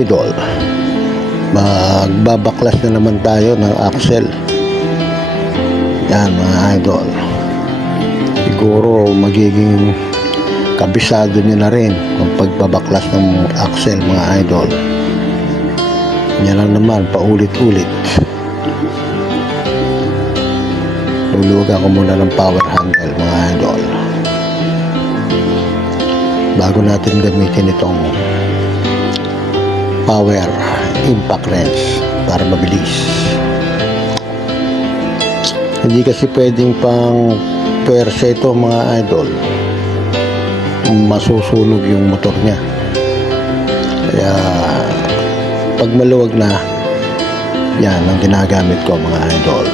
idol, magbabaklas na naman tayo ng axle. Yan mga idol, siguro magiging kabisado nyo na rin ang pagbabaklas ng axle mga idol. Yan lang naman, paulit-ulit. Luluwagan ko muna ng power handle mga idol bago natin gamitin itong power impact wrench para mabilis. Hindi kasi pwedeng pang pwersa ito mga idol, masusunog yung motor niya. Kaya pag maluwag na, yan ang ginagamit ko mga idol.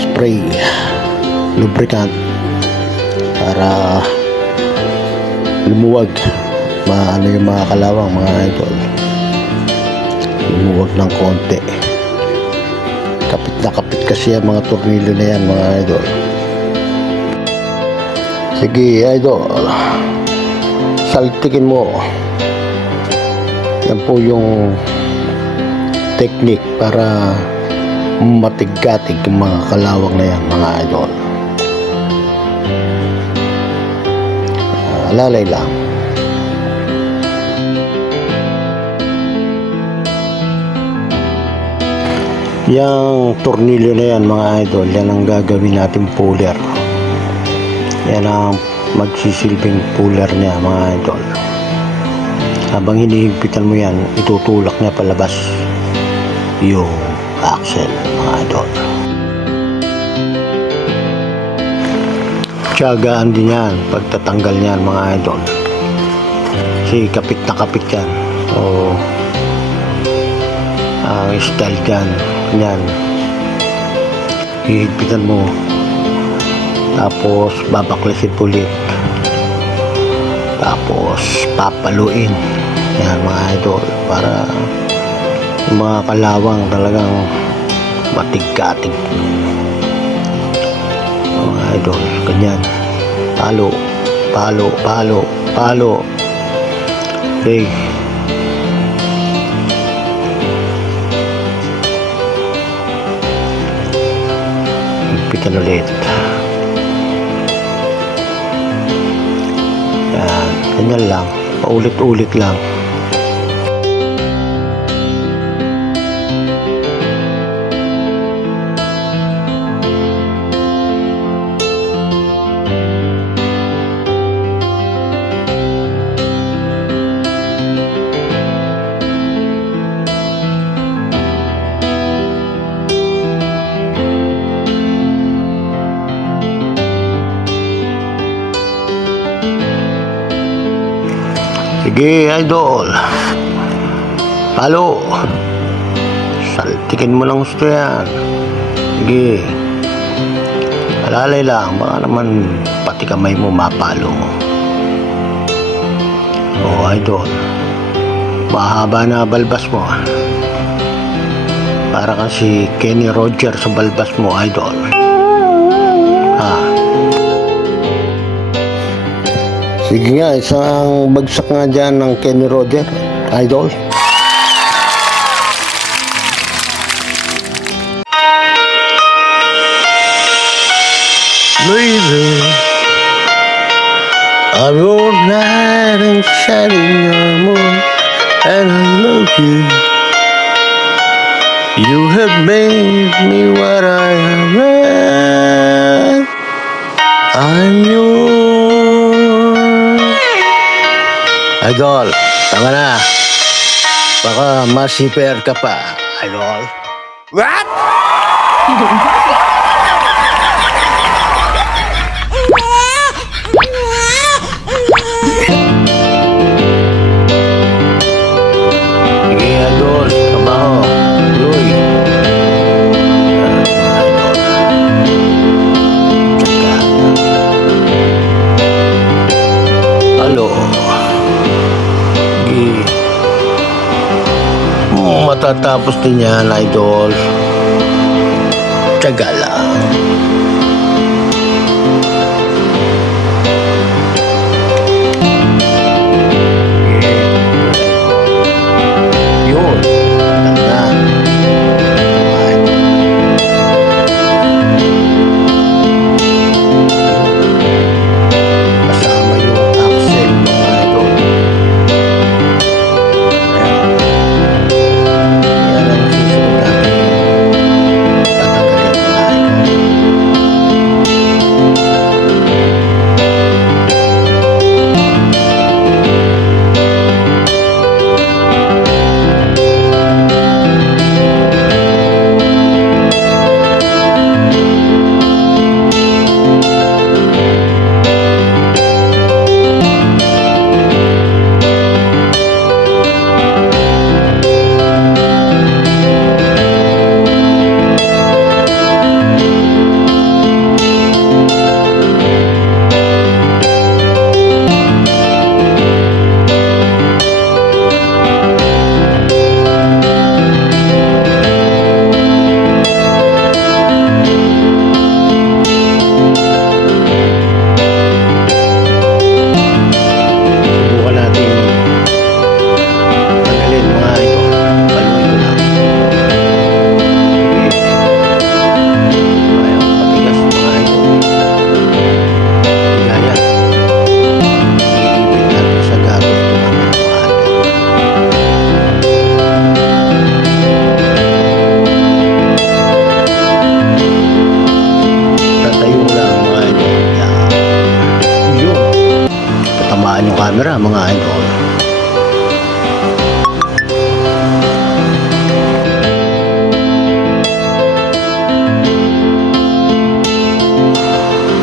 Spray lubricant para lumuwag, maano yung mga kalawang mga idol, lumuwag ng konti. Kapit na kapit kasi ang mga tornilyo na yan mga idol. Sige idol, saltikin mo. Yan po yung technique para matigkatig yung mga kalawang na yan mga idol. Lalay lang. Yang tornilyo na yan mga idol, yan ang gagawin natin puller. Yan ang magsisilbing puller niya mga idol. Habang hinihigpitan mo yan, itutulak niya palabas yung axle mga idol. Tiyagaan din yan pagtatanggal niyan mga idol, kasi kapit na kapit yan. So ang style dyan, yan, hihigpitan mo tapos babaklasin ulit, tapos papaluin yan mga idol, para yung mga kalawang talagang matigkatig mga idol. Ganyan, palo palo palo palo. Okay, higpitan ulit. Yan, ganyan lang, paulit-ulit lang. Sige idol, palo, saltikin mo lang gusto yan. Sige, alalay lang, baka naman pati kamay mo mapalo mo. Oh idol, mahaba na balbas mo, para kang si Kenny Rogers sa balbas mo idol. Sige nga, isang bagsak nga dyan ng Kenny Roger, idol. Baby, I'm all night and shining your moon, and I love you. You have made me what I am. I'm yours. Idol, tama na. Baka masiper ka pa, idol. What? Sige, idol, kabaho, tuloy. Halo. Matatapos din yan, idol. Tiyaga lang.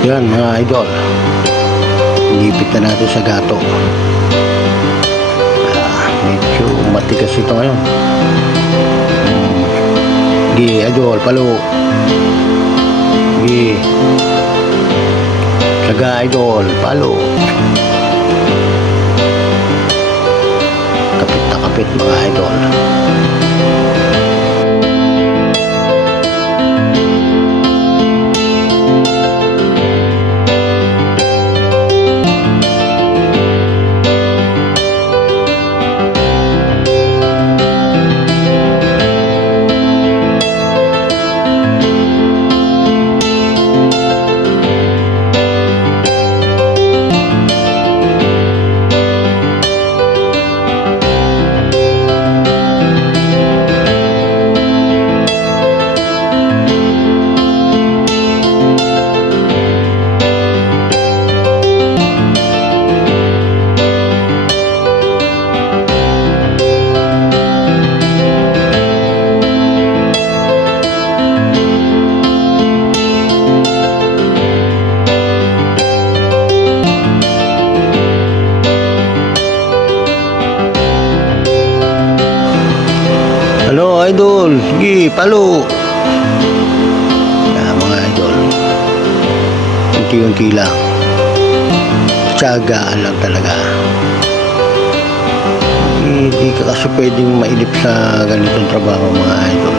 Yan mga idol. Inipit na natin sa gato. Medyo matigas ito ngayon. Sige, idol, palo. Sige. Saga, idol, palo. Kapit na kapit mga idol. Hello, idol. Sige, palo. Mga idol. Unti-unti lang. Tiyagaan lang talaga. Hindi ka kasi pwedeng mailip sa ganitong trabaho mga idol.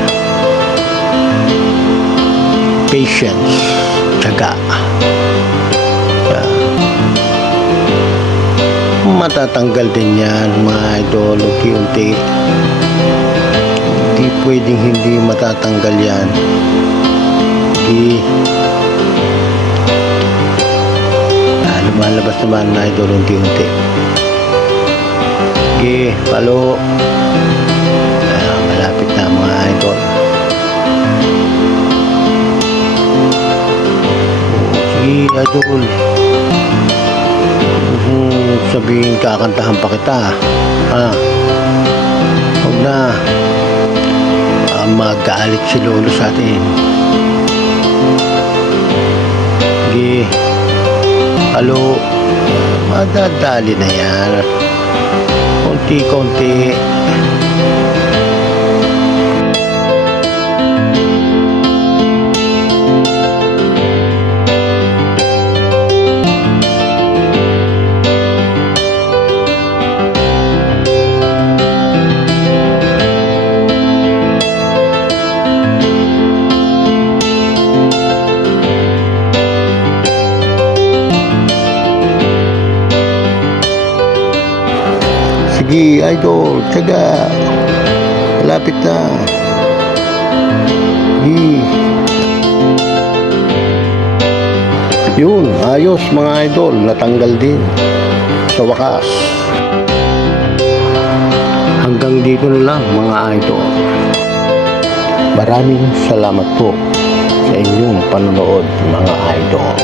Patience. Tiyaga. Matatanggal din yan mga idol. Unti-unti. Hindi pwedeng hindi matatanggal yan. Hindi. Lumalabas naman na idol unti-unti. Sige, palo. Malapit na mga idol. Sige, idol. Sabihin kakantahan pa kita. Huwag na. Magkaalit si lolo sa atin. Sige. Halo. Madadali na yan. Konti-konti. Sige, idol, tiyaga. Malapit na. Yun, ayos mga idol. Natanggal din. Sa wakas. Hanggang dito na lang mga idol. Maraming salamat po sa inyong panonood mga idol.